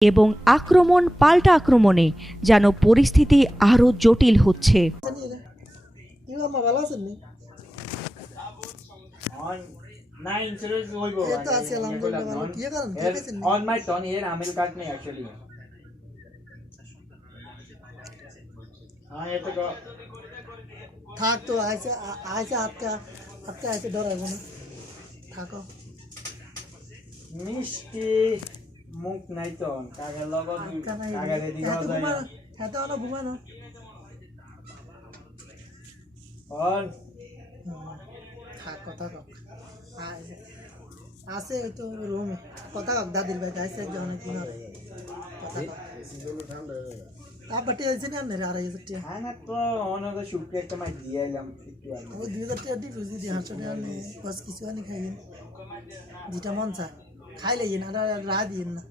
এবং আক্রমণ পাল্টা আক্রমণে যেন পরিস্থিতি আরও জটিল হচ্ছে। থাক তো আইসে আইসে আটকা আটকা আইসে ডরাইব না থাকো মিষ্টি মুখ নাই তো কাগের লগত কাগের দিকে যায় না হাতে অন ঘুমানো অন থাক কথা কক আছে তো রুমে কথা কক দাদির ভাই আইসে জন কি না কথা কক आप बट्टे ऐसे नहीं आने आ रही है सट्टी हां ना तो ओना तो शुक्र একটা মাই দিয়াইলাম একটু আগে वो 2000 টাকা দি রুজি দি 500 টাকা নে बस কিছু আনি খাইয়ে যেটা মন চায় খাইলে না রা দিন না